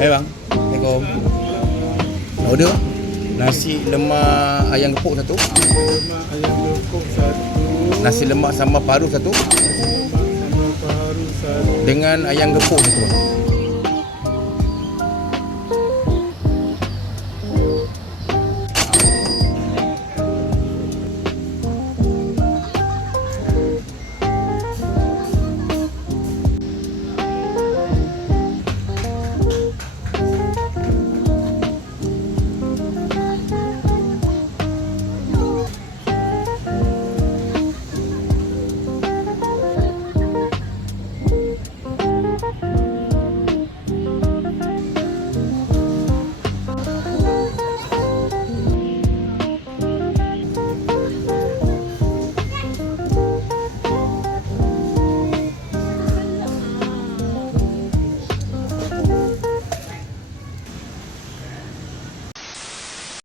Hai bang. Assalamualaikum. Order nasi lemak ayam gepuk satu. Lemak ayam gepuk satu. Nasi lemak sambal paru satu. Lemak sama paru satu. Dengan ayam gepuk satu.